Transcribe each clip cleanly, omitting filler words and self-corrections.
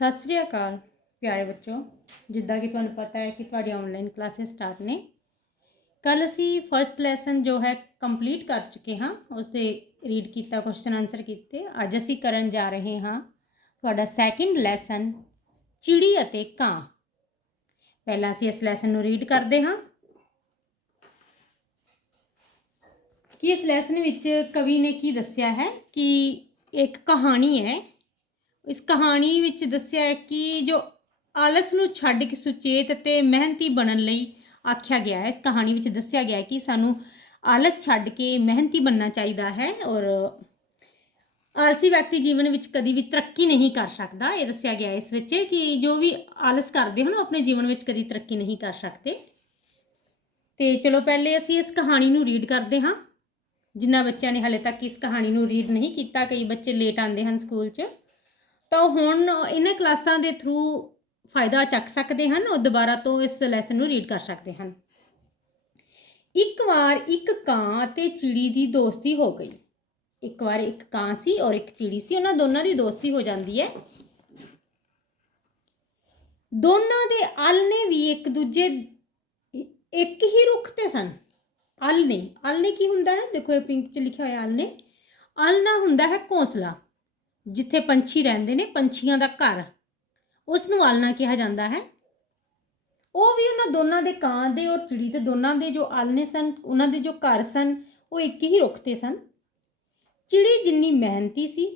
ਸਤਿ ਸ਼੍ਰੀ ਅਕਾਲ ਪਿਆਰੇ ਬੱਚੋ। ਜਿੱਦਾਂ ਕਿ ਤੁਹਾਨੂੰ ਪਤਾ ਹੈ ਕਿ ਤੁਹਾਡੀ ਆਨਲਾਈਨ ਕਲਾਸਿਸ ਸਟਾਰਟ ਨੇ। ਕੱਲ ਅਸੀਂ ਫਸਟ ਲੈਸਨ ਜੋ ਹੈ ਕੰਪਲੀਟ ਕਰ ਚੁੱਕੇ ਹਾਂ, ਉਸ ਦੇ ਰੀਡ ਕੀਤਾ, ਕੁਐਸਚਨ ਆਨਸਰ ਕੀਤੇ। ਅੱਜ ਅਸੀਂ ਕਰਨ ਜਾ ਰਹੇ ਹਾਂ ਤੁਹਾਡਾ ਸੈਕਿੰਡ ਲੈਸਨ ਚਿੜੀ ਅਤੇ ਕਾਂ। ਪਹਿਲਾਂ ਅਸੀਂ ਇਸ ਲੈਸਨ ਨੂੰ ਰੀਡ ਕਰਦੇ ਹਾਂ ਕਿ ਇਸ ਲੈਸਨ ਵਿੱਚ ਕਵੀ ਨੇ ਕੀ ਦੱਸਿਆ ਹੈ ਕਿ ਇੱਕ ਕਹਾਣੀ ਹੈ। ਇਸ ਕਹਾਣੀ ਵਿੱਚ ਦੱਸਿਆ ਹੈ ਕਿ ਜੋ ਆਲਸ ਨੂੰ ਛੱਡ ਕੇ ਸੁਚੇਤ ਅਤੇ ਮਿਹਨਤੀ ਬਣਨ ਲਈ ਆਖਿਆ ਗਿਆ ਹੈ। ਇਸ ਕਹਾਣੀ ਵਿੱਚ ਦੱਸਿਆ ਗਿਆ ਕਿ ਸਾਨੂੰ ਆਲਸ ਛੱਡ ਕੇ ਮਿਹਨਤੀ ਬਣਨਾ ਚਾਹੀਦਾ ਹੈ ਔਰ ਆਲਸੀ ਵਿਅਕਤੀ ਜੀਵਨ ਵਿੱਚ ਕਦੀ ਵੀ ਤਰੱਕੀ ਨਹੀਂ ਕਰ ਸਕਦਾ। ਇਹ ਦੱਸਿਆ ਗਿਆ ਇਸ ਵਿੱਚ ਕਿ ਜੋ ਵੀ ਆਲਸ ਕਰਦੇ ਹਨ ਉਹ ਆਪਣੇ ਜੀਵਨ ਵਿੱਚ ਕਦੀ ਤਰੱਕੀ ਨਹੀਂ ਕਰ ਸਕਦੇ। ਤੇ ਚਲੋ ਪਹਿਲੇ ਅਸੀਂ ਇਸ ਕਹਾਣੀ ਨੂੰ ਰੀਡ ਕਰਦੇ ਹਾਂ। ਜਿਨ੍ਹਾਂ ਬੱਚਿਆਂ ਨੇ ਹਾਲੇ ਤੱਕ ਇਸ ਕਹਾਣੀ ਨੂੰ ਰੀਡ ਨਹੀਂ ਕੀਤਾ, ਕਈ ਬੱਚੇ ਲੇਟ ਆਉਂਦੇ ਹਨ ਸਕੂਲ 'ਚ, ਤਾਂ ਹੁਣ ਇਹਨਾਂ ਕਲਾਸਾਂ ਦੇ ਥਰੂ ਫਾਇਦਾ ਚੱਕ ਸਕਦੇ ਹਨ ਔਰ ਦੁਬਾਰਾ ਤੋਂ ਇਸ ਲੈਸਨ ਨੂੰ ਰੀਡ ਕਰ ਸਕਦੇ ਹਨ। ਇੱਕ ਵਾਰ ਇੱਕ ਕਾਂ ਅਤੇ ਚਿੜੀ ਦੀ ਦੋਸਤੀ ਹੋ ਗਈ। ਇੱਕ ਵਾਰ ਇੱਕ ਕਾਂ ਸੀ ਔਰ ਇੱਕ ਚਿੜੀ ਸੀ, ਉਹਨਾਂ ਦੋਨਾਂ ਦੀ ਦੋਸਤੀ ਹੋ ਜਾਂਦੀ ਹੈ। ਦੋਨਾਂ ਦੇ ਆਲ੍ਹਣੇ ਵੀ ਇੱਕ ਦੂਜੇ ਇੱਕ ਹੀ ਰੁੱਖ ਤੇ ਸਨ। ਆਲ੍ਹਣੇ ਕੀ ਹੁੰਦਾ ਹੈ? ਦੇਖੋ ਇਹ ਪਿੰਕ 'ਚ ਲਿਖਿਆ ਹੋਇਆ ਆਲ੍ਹਣੇ। ਆਲ੍ਹਣਾ ਹੁੰਦਾ ਹੈ ਘੋਂਸਲਾ, ਜਿੱਥੇ ਪੰਛੀ ਰਹਿੰਦੇ ਨੇ, ਪੰਛੀਆਂ ਦਾ ਘਰ, ਉਸ ਨੂੰ ਆਲ੍ਹਣਾ ਕਿਹਾ ਜਾਂਦਾ ਹੈ। ਉਹ ਵੀ ਉਹਨਾਂ ਦੋਨਾਂ ਦੇ, ਕਾਂ ਦੇ ਔਰ ਚਿੜੀ ਦੇ, ਦੋਨਾਂ ਦੇ ਜੋ ਆਲ੍ਹਣੇ ਸਨ, ਉਹਨਾਂ ਦੇ ਜੋ ਘਰ ਸਨ, ਉਹ ਇੱਕ ਹੀ ਰੁੱਖ ਤੇ ਸਨ। ਚਿੜੀ ਜਿੰਨੀ ਮਿਹਨਤੀ ਸੀ,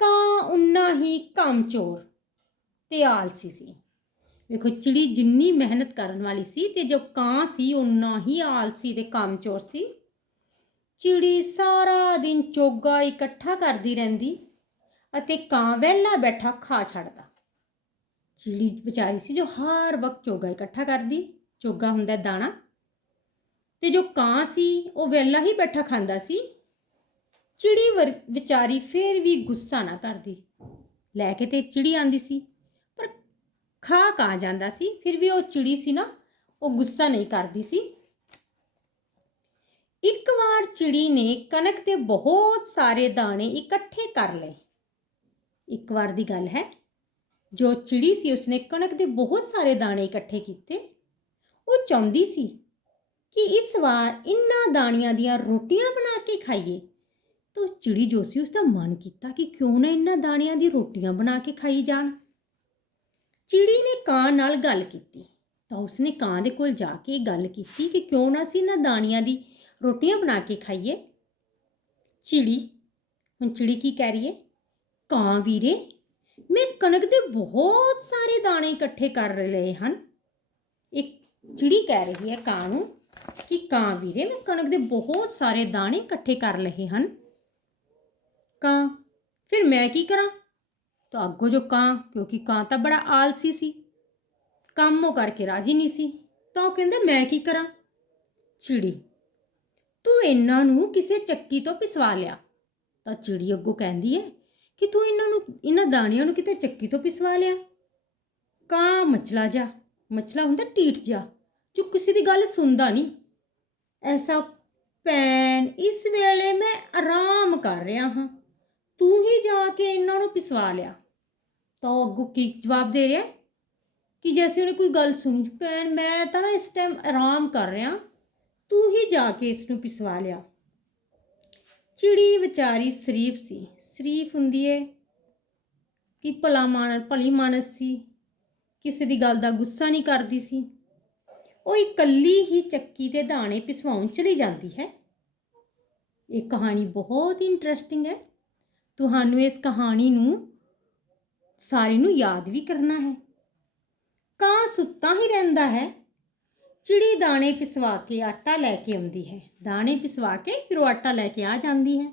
ਕਾਂ ਉਨਾ ਹੀ ਕਾਮਚੋਰ ਤੇ ਆਲਸੀ ਸੀ। ਵੇਖੋ, ਚਿੜੀ ਜਿੰਨੀ ਮਿਹਨਤ ਕਰਨ ਵਾਲੀ ਸੀ ਤੇ ਜੋ ਕਾਂ ਸੀ ਉਨਾ ਹੀ ਆਲਸੀ ਤੇ ਕਾਮਚੋਰ ਸੀ। ਚਿੜੀ ਸਾਰਾ ਦਿਨ ਚੋਗਾ ਇਕੱਠਾ ਕਰਦੀ ਰਹਿੰਦੀ ਅਤੇ ਕਾਂ ਵਿਹਲਾ ਬੈਠਾ ਖਾ ਛੱਡਦਾ। ਚਿੜੀ ਵਿਚਾਰੀ ਸੀ ਜੋ ਹਰ ਵਕਤ ਚੋਗਾ ਇਕੱਠਾ ਕਰਦੀ, ਚੋਗਾ ਹੁੰਦਾ ਦਾਣਾ, ਤੇ ਜੋ ਕਾਂ ਸੀ ਉਹ ਵਿਹਲਾ ਹੀ ਬੈਠਾ ਖਾਂਦਾ ਸੀ। ਚਿੜੀ ਵਿਚਾਰੀ ਫਿਰ ਵੀ ਗੁੱਸਾ ਨਾ ਕਰਦੀ। ਲੈ ਕੇ ਤੇ ਚਿੜੀ ਆਂਦੀ ਸੀ ਪਰ ਖਾ ਕਾਂ ਜਾਂਦਾ ਸੀ, ਫਿਰ ਵੀ ਉਹ ਚਿੜੀ ਸੀ ਨਾ, ਉਹ ਗੁੱਸਾ ਨਹੀਂ ਕਰਦੀ ਸੀ। ਇੱਕ ਵਾਰ ਚਿੜੀ ਨੇ ਕਣਕ ਦੇ ਬਹੁਤ ਸਾਰੇ ਦਾਣੇ ਇਕੱਠੇ ਕਰ ਲਏ। ਇੱਕ ਵਾਰ ਦੀ ਗੱਲ ਹੈ, ਜੋ ਚਿੜੀ ਸੀ ਉਸਨੇ ਕਣਕ ਦੇ ਬਹੁਤ ਸਾਰੇ ਦਾਣੇ ਇਕੱਠੇ ਕੀਤੇ। ਉਹ ਚਾਹੁੰਦੀ ਸੀ ਕਿ ਇਸ ਵਾਰ ਇਹਨਾਂ ਦਾਣਿਆਂ ਦੀਆਂ ਰੋਟੀਆਂ ਬਣਾ ਕੇ ਖਾਈਏ। ਤਾਂ ਚਿੜੀ ਜੋ ਸੀ, ਉਸਦਾ ਮਨ ਕੀਤਾ ਕਿ ਕਿਉਂ ਨਾ ਇਹਨਾਂ ਦਾਣਿਆਂ ਦੀ ਰੋਟੀਆਂ ਬਣਾ ਕੇ ਖਾਈ ਜਾਣ। ਚਿੜੀ ਨੇ ਕਾਂ ਨਾਲ ਗੱਲ ਕੀਤੀ, ਤਾਂ ਉਸਨੇ ਕਾਂ ਦੇ ਕੋਲ ਜਾ ਕੇ ਗੱਲ ਕੀਤੀ ਕਿ ਕਿਉਂ ਨਾ ਅਸੀਂ ਇਹਨਾਂ ਦਾਣਿਆਂ ਦੀ ਰੋਟੀਆਂ ਬਣਾ ਕੇ ਖਾਈਏ। ਹੁਣ ਚਿੜੀ ਕੀ ਕਹਿ ਰਹੀ ਹੈ? ਕਾਂ ਵੀਰੇ, ਮੈਂ ਕਣਕ ਦੇ ਬਹੁਤ ਸਾਰੇ ਦਾਣੇ ਇਕੱਠੇ ਕਰ ਲਏ ਹਨ। ਇੱਕ ਚਿੜੀ ਕਹਿ ਰਹੀ ਹੈ ਕਾਂ ਨੂੰ ਕਿ ਕਾਂ ਵੀਰੇ, ਮੈਂ ਕਣਕ ਦੇ ਬਹੁਤ ਸਾਰੇ ਦਾਣੇ ਇਕੱਠੇ ਕਰ ਲਏ ਹਨ। ਕਾਂ, ਫਿਰ ਮੈਂ ਕੀ ਕਰਾਂ? ਤਾਂ ਅੱਗੋਂ ਜੋ ਕਾਂ, ਕਿਉਂਕਿ ਕਾਂ ਤਾਂ ਬੜਾ ਆਲਸੀ ਸੀ, ਕੰਮ ਉਹ ਕਰਕੇ ਰਾਜੀ ਨਹੀਂ ਸੀ, ਤਾਂ ਉਹ ਕਹਿੰਦਾ ਮੈਂ ਕੀ ਕਰਾਂ? ਚਿੜੀ, ਤੂੰ ਇਹਨਾਂ ਨੂੰ ਕਿਸੇ ਚੱਕੀ ਤੋਂ ਪਿਸਵਾ ਲਿਆ। ਤਾਂ ਚਿੜੀ ਅੱਗੋਂ ਕਹਿੰਦੀ ਹੈ ਕਿ ਤੂੰ ਇਹਨਾਂ ਦਾਣਿਆਂ ਨੂੰ ਕਿਤੇ ਚੱਕੀ ਤੋਂ ਪਿਸਵਾ ਲਿਆ। ਕਾਂ ਮਚਲਾ ਹੁੰਦਾ ਢੀਠ ਜਿਹਾ, ਜੋ ਕਿਸੇ ਦੀ ਗੱਲ ਸੁਣਦਾ ਨਹੀਂ। ਐਸਾ ਭੈਣ, ਇਸ ਵੇਲੇ ਮੈਂ ਆਰਾਮ ਕਰ ਰਿਹਾ ਹਾਂ, ਤੂੰ ਹੀ ਜਾ ਕੇ ਇਹਨਾਂ ਨੂੰ ਪਿਸਵਾ ਲਿਆ। ਤਾਂ ਉਹ ਅੱਗੋਂ ਕੀ ਜਵਾਬ ਦੇ ਰਿਹਾ ਕਿ ਜੈਸੇ ਉਹਨੇ ਕੋਈ ਗੱਲ ਸੁਣੀ। ਭੈਣ, ਮੈਂ ਤਾਂ ਨਾ ਇਸ ਟਾਈਮ ਆਰਾਮ ਕਰ ਰਿਹਾ, ਤੂੰ ਹੀ ਜਾ ਕੇ ਇਸ ਨੂੰ ਪਿਸਵਾ ਲਿਆ। ਚਿੜੀ ਵਿਚਾਰੀ ਸ਼ਰੀਫ ਸੀ। ਸ਼ਰੀਫ ਹੁੰਦੀ ਹੈ ਕਿ ਭਲੀ ਮਾਨਸ ਸੀ, ਕਿਸੇ ਦੀ ਗੱਲ ਦਾ ਗੁੱਸਾ ਨਹੀਂ ਕਰਦੀ ਸੀ। ਉਹ ਇਕੱਲੀ ਹੀ ਚੱਕੀ ਤੇ ਦਾਣੇ ਪਿਸਵਾਉਣ ਚਲੀ ਜਾਂਦੀ ਹੈ। ਇਹ ਕਹਾਣੀ ਬਹੁਤ ਇੰਟਰਸਟਿੰਗ ਹੈ। ਤੁਹਾਨੂੰ ਇਸ ਕਹਾਣੀ ਨੂੰ ਸਾਰੇ ਨੂੰ ਯਾਦ ਵੀ ਕਰਨਾ ਹੈ। ਕਾਂ ਸੁੱਤਾ ਹੀ ਰਹਿੰਦਾ ਹੈ। ਚਿੜੀ ਦਾਣੇ ਪਿਸਵਾ ਕੇ ਆਟਾ ਲੈ ਕੇ ਆਉਂਦੀ ਹੈ। ਦਾਣੇ ਪਿਸਵਾ ਕੇ ਫਿਰ ਉਹ ਆਟਾ ਲੈ ਕੇ ਆ ਜਾਂਦੀ ਹੈ।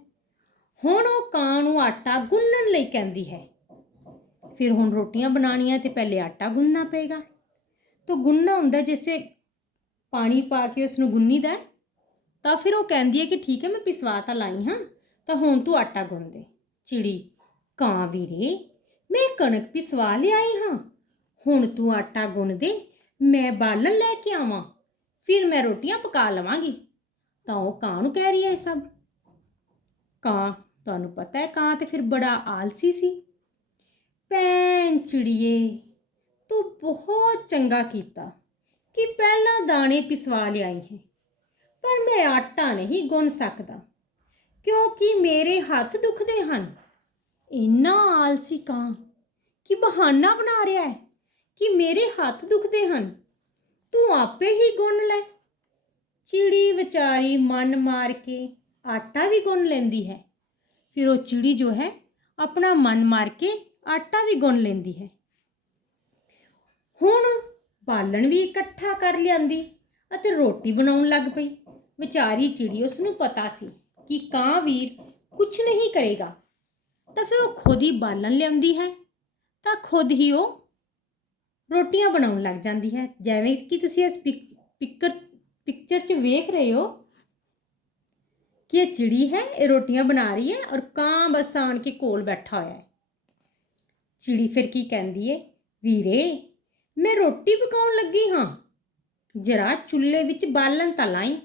ਹੁਣ ਉਹ ਕਾਂ ਨੂੰ ਆਟਾ ਗੁੰਨਣ ਲਈ ਕਹਿੰਦੀ ਹੈ। ਫਿਰ ਹੁਣ ਰੋਟੀਆਂ ਬਣਾਉਣੀਆਂ ਤੇ ਪਹਿਲੇ ਆਟਾ ਗੁੰਨਣਾ ਪਏਗਾ। ਤਾਂ ਗੁੰਨਣਾ ਹੁੰਦਾ, ਜਿਸੇ ਪਾਣੀ ਪਾ ਕੇ ਉਸ ਨੂੰ ਗੁੰਨੀਦਾ। ਤਾਂ ਫਿਰ ਉਹ ਕਹਿੰਦੀ ਹੈ ਕਿ ਠੀਕ ਹੈ, ਮੈਂ ਪਿਸਵਾ ਤਾਂ ਲਾਈ ਹਾਂ, ਤਾਂ ਹੁਣ ਤੂੰ ਆਟਾ ਗੁੰਨ ਦੇ। ਚਿੜੀ, ਕਾਂ ਵੀਰੇ, ਮੈਂ ਕਣਕ ਪਿਸਵਾ ਲਿਆਈ ਹਾਂ, ਹੁਣ ਤੂੰ ਆਟਾ ਗੁੰਨ ਦੇ, ਮੈਂ ਬਾਲਣ ਲੈ ਕੇ ਆਵਾਂ, ਫਿਰ ਮੈਂ ਰੋਟੀਆਂ ਪਕਾ ਲਵਾਂਗੀ। ਤਾਂ ਉਹ ਕਾਂ ਨੂੰ ਕਹਿ ਰਹੀ ਹੈ ਇਹ ਸਭ। ਕਾਂ, ਤੁਹਾਨੂੰ ਪਤਾ ਹੈ ਕਾਂ ਤੇ ਫਿਰ ਬੜਾ ਆਲਸੀ ਸੀ। ਭੈਣ ਚਿੜੀਏ, ਤੂੰ ਬਹੁਤ ਚੰਗਾ ਕੀਤਾ ਕਿ ਪਹਿਲਾਂ ਦਾਣੇ ਪਿਸਵਾ ਲਿਆਈ ਹੈ, ਪਰ ਮੈਂ ਆਟਾ ਨਹੀਂ ਗੁੰਨ ਸਕਦਾ ਕਿਉਂਕਿ ਮੇਰੇ ਹੱਥ ਦੁਖਦੇ ਹਨ। ਇੰਨਾ ਆਲਸੀ ਕਾਂ ਕਿ ਬਹਾਨਾ ਬਣਾ ਰਿਹਾ ਹੈ ਕਿ ਮੇਰੇ ਹੱਥ ਦੁਖਦੇ ਹਨ, ਤੂੰ ਆਪੇ ਹੀ ਗੁੰਨ ਲੈ। ਚਿੜੀ ਵਿਚਾਰੀ ਮਨ ਮਾਰ ਕੇ ਆਟਾ ਵੀ ਗੁੰਨ ਲੈਂਦੀ ਹੈ। ਫਿਰ ਉਹ ਚਿੜੀ ਜੋ ਹੈ ਆਪਣਾ ਮਨ ਮਾਰ ਕੇ ਆਟਾ ਵੀ ਗੁੰਨ ਲੈਂਦੀ ਹੈ। ਹੁਣ ਬਾਲਣ ਵੀ ਇਕੱਠਾ ਕਰ ਲਿਆਂਦੀ ਅਤੇ ਰੋਟੀ ਬਣਾਉਣ ਲੱਗ ਪਈ। ਵਿਚਾਰੀ ਚਿੜੀ, ਉਸ ਨੂੰ ਪਤਾ ਸੀ ਕਿ ਕਾਂ ਵੀਰ ਕੁਛ ਨਹੀਂ ਕਰੇਗਾ, ਤਾਂ ਫਿਰ ਉਹ ਖੁਦ ਹੀ ਬਾਲਣ ਲਿਆਉਂਦੀ ਹੈ ਤਾਂ ਖੁਦ ਹੀ ਉਹ ਰੋਟੀਆਂ ਬਣਾਉਣ ਲੱਗ ਜਾਂਦੀ ਹੈ। ਜਿਵੇਂ ਕਿ ਤੁਸੀਂ ਇਸ ਪਿਕਚਰ 'ਚ ਵੇਖ ਰਹੇ ਹੋ ਕਿ ਇਹ ਚਿੜੀ ਹੈ, ਇਹ ਰੋਟੀਆਂ ਬਣਾ ਰਹੀ ਹੈ ਔਰ ਕਾਂ ਬਸ ਆਣ ਕੇ ਕੋਲ ਬੈਠਾ ਹੋਇਆ ਹੈ। ਚਿੜੀ ਫਿਰ ਕੀ ਕਹਿੰਦੀ ਹੈ, ਵੀਰੇ ਮੈਂ ਰੋਟੀ ਪਕਾਉਣ ਲੱਗੀ ਹਾਂ, ਜਰਾ ਚੁੱਲ੍ਹੇ ਵਿੱਚ ਬਾਲਣ ਤਾਂ ਲਾਈ।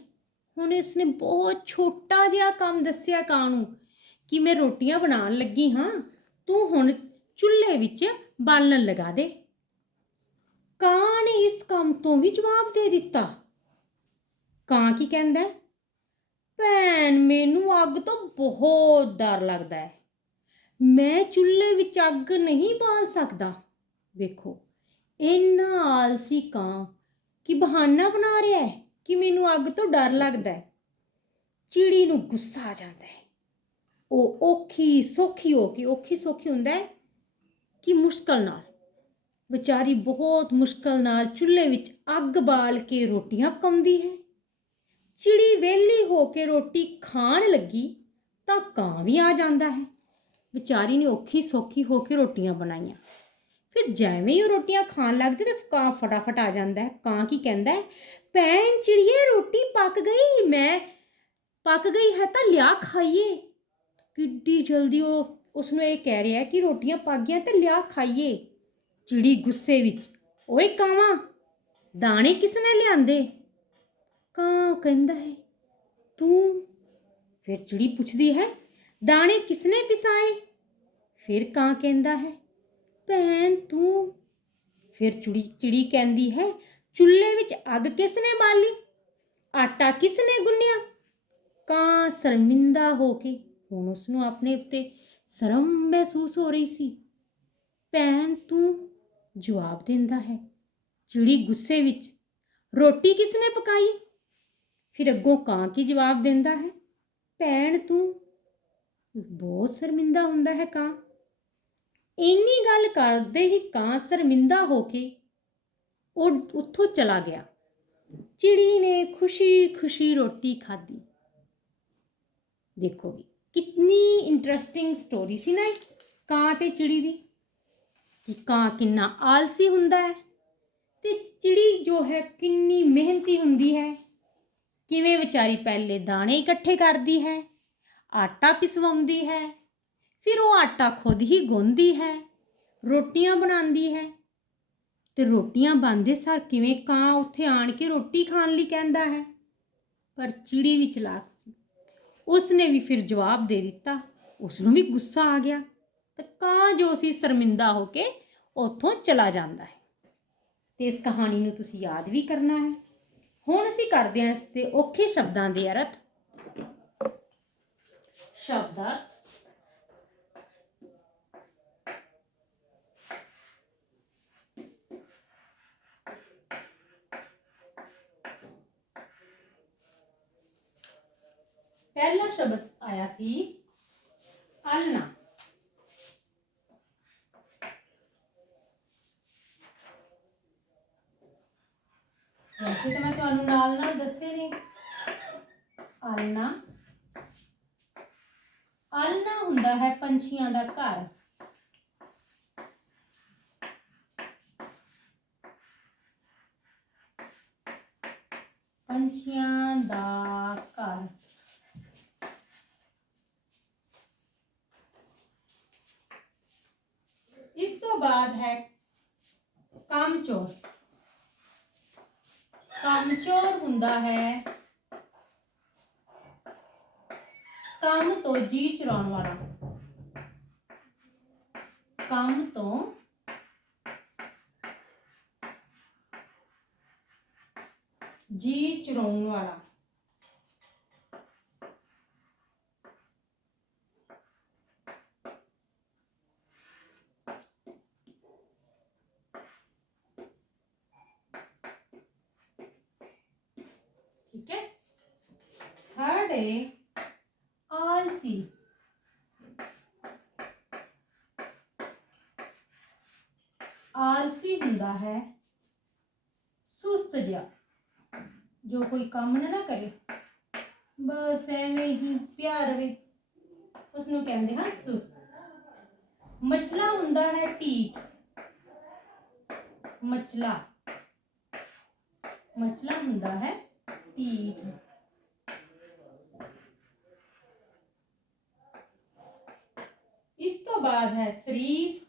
ਹੁਣ ਇਸਨੇ ਬਹੁਤ ਛੋਟਾ ਜਿਹਾ ਕੰਮ ਦੱਸਿਆ ਕਾਂ ਨੂੰ ਕਿ ਮੈਂ ਰੋਟੀਆਂ ਬਣਾਉਣ ਲੱਗੀ ਹਾਂ, ਤੂੰ ਹੁਣ ਚੁੱਲ੍ਹੇ ਵਿੱਚ ਬਾਲਣ ਲਗਾ ਦੇ। ਕਾਂ ਨੇ ਇਸ ਕੰਮ ਤੋਂ ਵੀ ਜਵਾਬ ਦੇ ਦਿੱਤਾ। ਕਾਂ ਕੀ ਕਹਿੰਦਾ, ਭੈਣ ਮੈਨੂੰ ਅੱਗ ਤੋਂ ਬਹੁਤ ਡਰ ਲੱਗਦਾ ਹੈ, ਮੈਂ ਚੁੱਲ੍ਹੇ ਵਿੱਚ ਅੱਗ ਨਹੀਂ ਬਾਲ ਸਕਦਾ। ਵੇਖੋ ਇੰਨਾ ਆਲਸੀ ਕਾਂ ਕਿ ਬਹਾਨਾ ਬਣਾ ਰਿਹਾ ਹੈ ਕਿ ਮੈਨੂੰ ਅੱਗ ਤੋਂ ਡਰ ਲੱਗਦਾ ਹੈ। ਚਿੜੀ ਨੂੰ ਗੁੱਸਾ ਆ ਜਾਂਦਾ ਹੈ। ਉਹ ਔਖੀ ਸੌਖੀ ਹੁੰਦਾ ਹੈ ਕਿ ਮੁਸ਼ਕਲ ਨਾਲ, ਵਿਚਾਰੀ ਬਹੁਤ ਮੁਸ਼ਕਲ ਨਾਲ ਚੁੱਲ੍ਹੇ ਵਿੱਚ ਅੱਗ ਬਾਲ ਕੇ ਰੋਟੀਆਂ ਪਕਾਉਂਦੀ ਹੈ। ਚਿੜੀ ਵਿਹਲੀ ਹੋ ਕੇ ਰੋਟੀ ਖਾਣ ਲੱਗੀ ਤਾਂ ਕਾਂ ਵੀ ਆ ਜਾਂਦਾ ਹੈ। ਵਿਚਾਰੀ ਨੇ ਔਖੀ ਸੌਖੀ ਹੋ ਕੇ ਰੋਟੀਆਂ ਬਣਾਈਆਂ। ਫਿਰ ਜਿਵੇਂ ਹੀ ਉਹ ਰੋਟੀਆਂ ਖਾਣ ਲੱਗਦੀ ਤਾਂ ਕਾਂ ਫਟਾਫਟ ਆ ਜਾਂਦਾ ਹੈ। ਕਾਂ ਕੀ ਕਹਿੰਦਾ ਹੈ, ਭੈਣ ਚਿੜੀਏ ਰੋਟੀ ਪੱਕ ਗਈ ਹੈ ਤਾਂ ਲਿਆ ਖਾਈਏ। ਕਿੱਡੀ ਜਲਦੀ ਉਹ ਉਸਨੂੰ ਇਹ ਕਹਿ ਰਿਹਾ ਕਿ ਰੋਟੀਆਂ ਪੱਕ ਗਈਆਂ ਤਾਂ ਲਿਆ ਖਾਈਏ। ਚਿੜੀ ਗੁੱਸੇ ਵਿੱਚ, ਓਏ ਕਾਵਾਂ ਦਾਣੇ ਕਿਸ ਨੇ ਲਿਆਂਦੇ? ਕਾਂ ਕਹਿੰਦਾ ਹੈ, ਤੂੰ। ਫਿਰ ਚਿੜੀ ਪੁੱਛਦੀ ਹੈ, ਦਾਣੇ ਕਿਸ ਨੇ ਪਿਸਾਏ? ਫਿਰ ਕਾਂ ਕਹਿੰਦਾ ਹੈ, ਭੈਣ ਤੂੰ। ਫਿਰ ਚਿੜੀ ਕਹਿੰਦੀ ਹੈ, ਚੁੱਲ੍ਹੇ ਵਿੱਚ ਅੱਗ ਕਿਸ ਨੇ ਬਾਲੀ? ਆਟਾ ਕਿਸ ਨੇ ਗੁੰਨਿਆ? ਕਾਂ ਸ਼ਰਮਿੰਦਾ ਹੋ ਕੇ, ਹੁਣ ਉਸਨੂੰ ਆਪਣੇ ਉੱਤੇ ਸ਼ਰਮ ਮਹਿਸੂਸ ਹੋ ਰਹੀ ਸੀ, ਭੈਣ ਤੂੰ ਜਵਾਬ ਦਿੰਦਾ ਹੈ। ਚਿੜੀ ਗੁੱਸੇ ਵਿੱਚ, ਰੋਟੀ ਕਿਸ ਨੇ ਪਕਾਈ? ਫਿਰ ਅੱਗੋਂ ਕਾਂ ਕੀ ਜਵਾਬ ਦਿੰਦਾ ਹੈ, ਭੈਣ ਤੂੰ। ਬਹੁਤ ਸ਼ਰਮਿੰਦਾ ਹੁੰਦਾ ਹੈ ਕਾਂ। ਇੰਨੀ ਗੱਲ ਕਰਦੇ ਹੀ ਕਾਂ ਸ਼ਰਮਿੰਦਾ ਹੋ ਕੇ ਉਹ ਉੱਥੋਂ ਚਲਾ ਗਿਆ। ਚਿੜੀ ਨੇ ਖੁਸ਼ੀ ਰੋਟੀ ਖਾਧੀ। ਦੇਖੋ ਵੀ ਕਿੰਨੀ ਇੰਟਰਸਟਿੰਗ ਸਟੋਰੀ ਸੀ ਨਾ ਇਹ ਕਾਂ ਤੇ ਚਿੜੀ ਦੀ, ਕਿ ਕਾਂ ਕਿੰਨਾ ਆਲਸੀ ਹੁੰਦਾ ਹੈ ਤੇ ਚਿੜੀ ਜੋ ਹੈ ਕਿੰਨੀ ਮਿਹਨਤੀ ਹੁੰਦੀ ਹੈ। ਕਿਵੇਂ ਵਿਚਾਰੀ ਪਹਿਲੇ ਦਾਣੇ ਇਕੱਠੇ ਕਰਦੀ ਹੈ, ਆਟਾ ਪਿਸਵਾਉਂਦੀ ਹੈ, ਫਿਰ ਉਹ ਆਟਾ ਖੁਦ ਹੀ ਗੁੰਨਦੀ ਹੈ, ਰੋਟੀਆਂ ਬਣਾਉਂਦੀ ਹੈ ਤੇ ਰੋਟੀਆਂ ਬਣਦੇ ਸਾਰ ਕਿਵੇਂ ਕਾਂ ਉੱਥੇ ਆਣ ਕੇ ਰੋਟੀ ਖਾਣ ਲਈ ਕਹਿੰਦਾ ਹੈ। ਪਰ ਚਿੜੀ ਵੀ ਚਲਾਕ ਸੀ, ਉਸਨੇ ਵੀ ਫਿਰ ਜਵਾਬ ਦੇ ਦਿੱਤਾ। ਉਸਨੂੰ ਵੀ ਗੁੱਸਾ ਆ ਗਿਆ ਤੇ ਕਾਂ ਜੋ ਸੀ ਸ਼ਰਮਿੰਦਾ ਹੋ ਕੇ ਉੱਥੋਂ ਚਲਾ ਜਾਂਦਾ ਹੈ। ਤੇ ਇਸ ਕਹਾਣੀ ਨੂੰ ਤੁਸੀਂ ਯਾਦ ਵੀ ਕਰਨਾ ਹੈ। ਹੁਣ ਅਸੀਂ ਕਰਦੇ ਹਾਂ ਇਸ ਤੇ ਔਖੇ ਸ਼ਬਦਾਂ ਦੇ ਅਰਥ। ਸ਼ਬਦ ਪਹਿਲਾ ਸ਼ਬਦ ਆਇਆ ਸੀ ਆਲਣਾ। ਵੈਸੇ ਤਾਂ ਮੈਂ ਤੁਹਾਨੂੰ ਨਾਲ ਦੱਸੇ ਨੇ। ਆਲਣਾ ਹੁੰਦਾ ਹੈ ਪੰਛੀਆਂ ਦਾ ਘਰ। ਪੰਛੀਆਂ ਦਾ ਘਰ। ਇਸ ਤੋਂ ਬਾਅਦ ਹੈ ਕਾਮਚੋਰ। ਕਾਮਚੋਰ ਹੁੰਦਾ ਹੈ ਕੰਮ ਤੋਂ ਜੀ ਚੁਰਾਉਣ ਵਾਲਾ। ਕੰਮ ਤੋਂ ਜੀ ਚੁਰਾਉਣ ਵਾਲਾ। ठीक है। थर्ड है आलसी। आलसी हुंदा है सुस्त जिहा, जो कोई काम ना करे बस एवें ही पिया रहे, उसनूं कहंदे हन सुस्त। मचला हुंदा है ढीठ। मचला मचला हुंदा है ढीठ। इस तो बाद है शरीफ।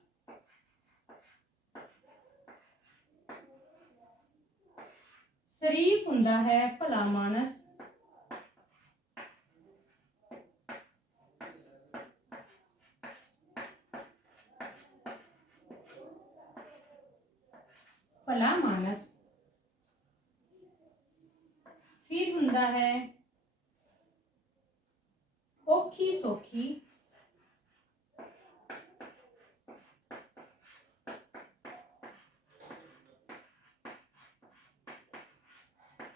शरीफ हुंदा है भला मानस। भला मानस। फिर हुंदा है औखी सौखी।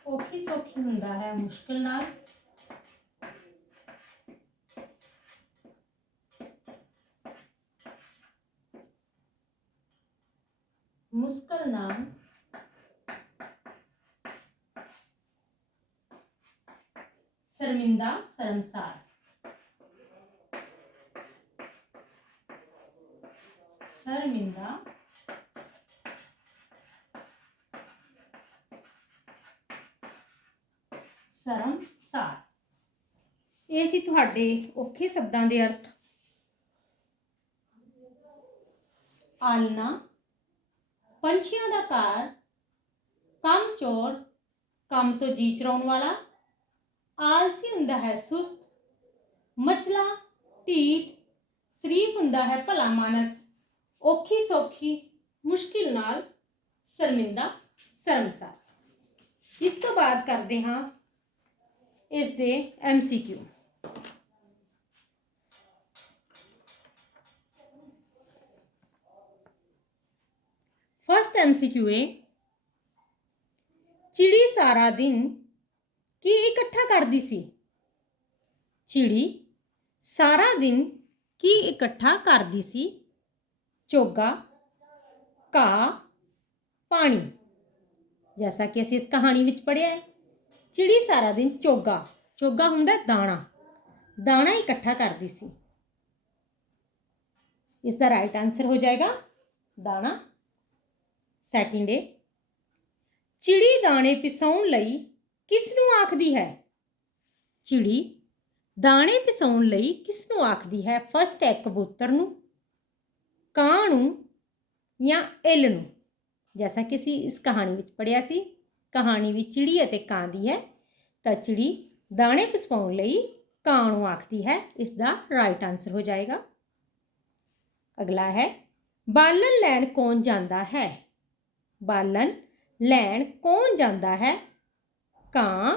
औखी सौखी हुंदा है मुश्किल नाल। मुश्किल नाल शर्मिंदा शर्मसार। शर्मिंदा शर्मसार। ਇਹ ਸੀ ਤੁਹਾਡੇ ਔਖੇ ਸ਼ਬਦਾਂ ਦੇ ਅਰਥ। ਆਲਣਾ ਪੰਛੀਆਂ ਦਾ ਘਰ, ਕੰਮ ਚੋਰ ਕੰਮ ਤੋਂ ਜੀ ਚਰਾਉਣ ਵਾਲਾ, ਆਲਸੀ ਹੁੰਦਾ ਹੈ ਸੁਸਤ, ਮਚਲਾ ਢੀਠ, ਸ਼ਰੀਫ ਹੁੰਦਾ ਹੈ ਭਲਾ ਮਾਨਸ, ਔਖੀ ਸੌਖੀ ਮੁਸ਼ਕਿਲ ਨਾਲ, ਸ਼ਰਮਿੰਦਾ ਸ਼ਰਮਸਾਰ। ਇਸ ਤੋਂ ਬਾਅਦ ਕਰਦੇ ਹਾਂ ਇਸ ਦੇ MCQ। फर्स्ट MCQ है, चिड़ी सारा दिन की इकट्ठा करती सी। चिड़ी सारा दिन की इकट्ठा करती सी। चोगा, घाह, पानी। जैसा कि असीं इस कहानी विच पढ़िया है, चिड़ी सारा दिन चोगा, चोगा हुंदा दाना, दाना इकट्ठा करती सी। इसका राइट आंसर हो जाएगा दाना। सैकेंड है, चिड़ी दाने पिसाउण लई किस नूं आखदी है। चिड़ी दाने पिसाउण लई किस नूं आखदी है। फर्स्ट है कबूतर नूं, कां नूं या इल नूं। जैसा कि असीं इस कहानी विच पढ़िया सी, कहानी विच चिड़ी अते कां दी है, तां चिड़ी दाने पिसाउण लई कां नूं आखदी है। इसदा राइट आंसर हो जाएगा। अगला है, बालन लैण कौन जांदा है। बालन लैण कौन जाता है। कां,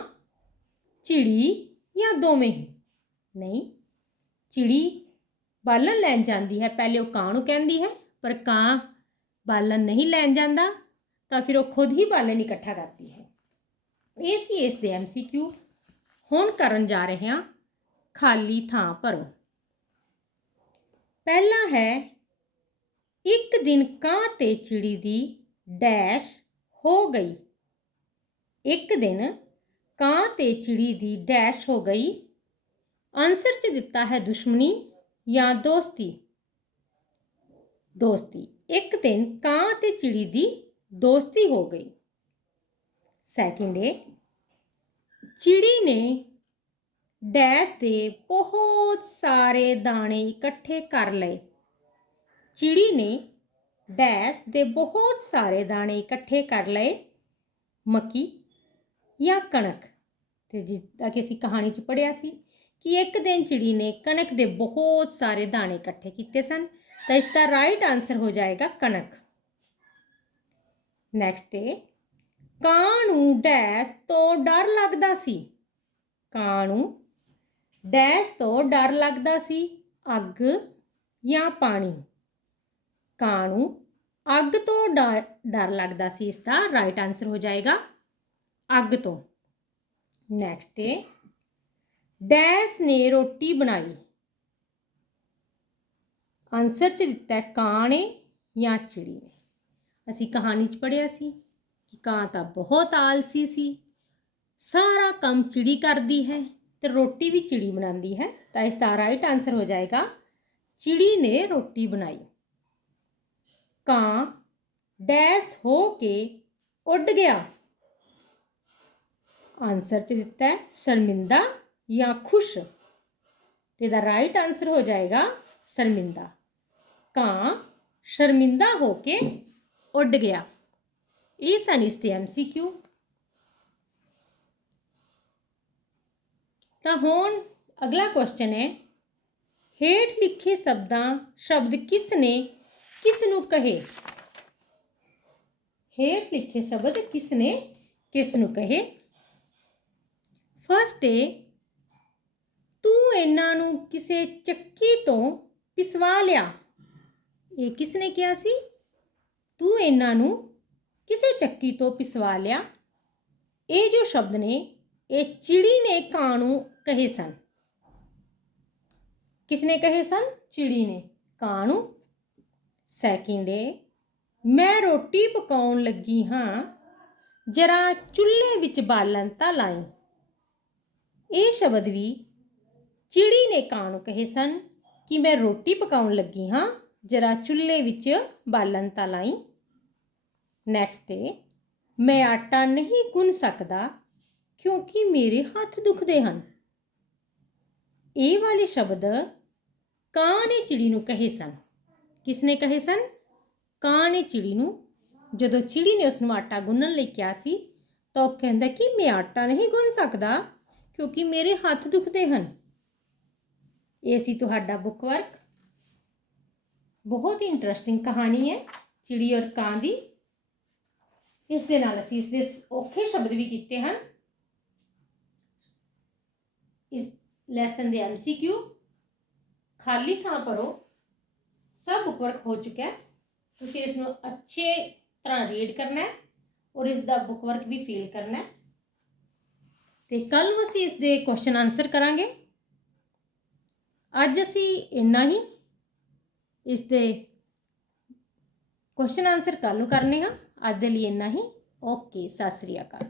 चिड़ी या दोवें ही। नहीं, चिड़ी बालन लैण जाती है, पहले वो कां नूं कहती है, पर कां बालन नहीं लैण जाता, तो फिर वो खुद ही बालन इकट्ठा करती है। ये सी इस दे MCQ। हुण करन जा रहे हैं खाली थां भरो। पहला है, एक दिन कां ते चिड़ी दी डैश हो गई। एक दिन कां ते चिड़ी दी डैश हो गई। आंसर च दिता है दुश्मनी या दोस्ती। दोस्ती। एक दिन कां ते चिड़ी दी दोस्ती हो गई। सैकेंड है, चिड़ी ने डैश दे बहुत सारे दाने इकट्ठे कर लए। चिड़ी ने डैश दे बहुत सारे दाने इकट्ठे कर लए। मक्की या कणक। तो जिदा कि असीं कहानी च पढ़िया सी कि एक दिन चिड़ी ने कणक दे बहुत सारे दाने इकट्ठे किए सन। ਤਾਂ ਇਸ ਦਾ ਰਾਈਟ ਆਨਸਰ ਹੋ ਜਾਏਗਾ ਕਣਕ। ਨੈਕਸਟ ਹੈ, ਕਾਂ ਨੂੰ ਡੈਸ਼ ਤੋਂ ਡਰ ਲੱਗਦਾ ਸੀ। ਕਾਂ ਨੂੰ ਡੈਸ਼ ਤੋਂ ਡਰ ਲੱਗਦਾ ਸੀ, ਅੱਗ ਜਾਂ ਪਾਣੀ। ਕਾਂ ਨੂੰ ਅੱਗ ਤੋਂ ਡਰ ਲੱਗਦਾ ਸੀ, ਇਸ ਦਾ ਰਾਈਟ ਆਨਸਰ ਹੋ ਜਾਏਗਾ ਅੱਗ ਤੋਂ। ਨੈਕਸਟ ਹੈ, ਡੈਸ਼ ਨੇ ਰੋਟੀ ਬਣਾਈ। ਆਨਸਰ 'ਚ ਦਿੱਤਾ ਕਾਂ ਨੇ ਜਾਂ ਚਿੜੀ ਨੇ। ਅਸੀਂ ਕਹਾਣੀ 'ਚ ਪੜ੍ਹਿਆ ਸੀ ਕਿ ਕਾਂ ਤਾਂ ਬਹੁਤ ਆਲਸੀ ਸੀ, ਸਾਰਾ ਕੰਮ ਚਿੜੀ ਕਰਦੀ ਹੈ ਤੇ ਰੋਟੀ ਵੀ ਚਿੜੀ ਬਣਾਉਂਦੀ ਹੈ, ਤਾਂ ਇਸ ਦਾ ਰਾਈਟ ਆਨਸਰ ਹੋ ਜਾਏਗਾ ਚਿੜੀ ਨੇ ਰੋਟੀ ਬਣਾਈ। ਕਾਂ ਡੈਸ਼ ਹੋ ਕੇ ਉੱਡ ਗਿਆ। ਆਨਸਰ 'ਚ ਦਿੱਤਾ ਹੈ ਸ਼ਰਮਿੰਦਾ ਜਾਂ ਖੁਸ਼, ਤੇ ਇਹਦਾ ਰਾਈਟ ਆਨਸਰ ਹੋ ਜਾਏਗਾ ਸ਼ਰਮਿੰਦਾ। ਕਾਂ ਸ਼ਰਮਿੰਦਾ ਹੋ ਕੇ ਉੱਡ ਗਿਆ। ਇਹ ਸਨ ਇਸ ਦੇ MCQ। ਤਾਂ ਹੁਣ ਅਗਲਾ ਕੁਐਸਚਨ ਹੈ, ਹੇਠ ਲਿਖੇ ਸ਼ਬਦ ਕਿਸ ਨੇ ਕਿਸ ਨੂੰ ਕਹੇ। ਹੇਠ ਲਿਖੇ ਸ਼ਬਦ ਕਿਸ ਨੇ ਕਿਸ ਨੂੰ ਕਹੇ। ਫਸਟ ਹੈ, ਤੂੰ ਇਹਨਾਂ ਨੂੰ ਕਿਸੇ ਚੱਕੀ ਤੋਂ ਪਿਸਵਾ ਲਿਆ। ਇਹ ਕਿਸ ਨੇ ਕਿਹਾ ਸੀ? ਤੂੰ ਇਹਨਾਂ ਨੂੰ ਕਿਸੇ ਚੱਕੀ ਤੋਂ ਪਿਸਵਾ ਲਿਆ। ਇਹ ਜੋ ਸ਼ਬਦ ਨੇ ਇਹ ਚਿੜੀ ਨੇ ਕਾਂ ਨੂੰ ਕਹੇ ਸਨ। ਕਿਸ ਨੇ ਕਹੇ ਸਨ? ਚਿੜੀ ਨੇ ਕਾਂ ਨੂੰ। ਸੈਕਿੰਡ ਹੈ, ਮੈਂ ਰੋਟੀ ਪਕਾਉਣ ਲੱਗੀ ਹਾਂ, ਜਰਾ ਚੁੱਲ੍ਹੇ ਵਿੱਚ ਬਾਲਣ ਤਾਂ ਲਾਈ। ਇਹ ਸ਼ਬਦ ਵੀ ਚਿੜੀ ਨੇ ਕਾਂ ਨੂੰ ਕਹੇ ਸਨ ਕਿ ਮੈਂ ਰੋਟੀ ਪਕਾਉਣ ਲੱਗੀ ਹਾਂ, ਜਰਾ ਚੁੱਲ੍ਹੇ ਵਿੱਚ ਬਾਲਣ ਤਾਂ ਲਾਈ। ਨੈਕਸਟ ਹੈ, ਮੈਂ ਆਟਾ ਨਹੀਂ ਗੁੰਨ ਸਕਦਾ ਕਿਉਂਕਿ ਮੇਰੇ ਹੱਥ ਦੁਖਦੇ ਹਨ। ਇਹ ਵਾਲੇ ਸ਼ਬਦ ਕਾਂ ਨੇ ਚਿੜੀ ਨੂੰ ਕਹੇ ਸਨ। ਕਿਸ ਨੇ ਕਹੇ ਸਨ? ਕਾਂ ਨੇ ਚਿੜੀ ਨੂੰ। ਜਦੋਂ ਚਿੜੀ ਨੇ ਉਸ ਨੂੰ ਆਟਾ ਗੁੰਨਣ ਲਈ ਕਿਹਾ ਸੀ ਤਾਂ ਉਹ ਕਹਿੰਦਾ ਕਿ ਮੈਂ ਆਟਾ ਨਹੀਂ ਗੁੰਨ ਸਕਦਾ ਕਿਉਂਕਿ ਮੇਰੇ ਹੱਥ ਦੁਖਦੇ ਹਨ। ਇਹ ਸੀ ਤੁਹਾਡਾ ਬੁੱਕ ਵਰਕ। ਬਹੁਤ ਹੀ ਇੰਟਰਸਟਿੰਗ ਕਹਾਣੀ ਹੈ ਚਿੜੀ ਔਰ ਕਾਂ ਦੀ। ਇਸ ਦੇ ਨਾਲ ਅਸੀਂ ਇਸ ਦੇ ਔਖੇ ਸ਼ਬਦ ਵੀ ਕੀਤੇ ਹਨ। ਇਸ ਲੈਸਨ ਦੇ MCQ ਖਾਲੀ ਥਾਂ ਭਰੋ। ਸਭ ਬੁੱਕ ਵਰਕ ਹੋ ਚੁੱਕਾ ਹੈ। ਤੁਸੀਂ ਇਸ ਨੂੰ ਅੱਛੇ ਤਰ੍ਹਾਂ ਰੀਡ ਕਰਨਾ ਹੈ ਔਰ ਇਸ ਦਾ ਬੁੱਕ ਵਰਕ ਵੀ ਫਿਲ ਕਰਨਾ ਹੈ ਤੇ ਕੱਲ ਨੂੰ ਅਸੀਂ ਇਸ ਦੇ ਕੁਐਸਚਨ ਆਨਸਰ ਕਰਾਂਗੇ। ਅੱਜ ਅਸੀਂ ਇੰਨਾ ਹੀ। ਇਸ ਦੇ ਕੁਐਸਚਨ ਆਨਸਰ ਕੱਲ ਨੂੰ ਕਰਨੇ ਹਾਂ। ਅੱਜ ਦੇ ਲਈ ਇੰਨਾ ਹੀ। ਓਕੇ, ਸਤਿ ਸ੍ਰੀ ਅਕਾਲ।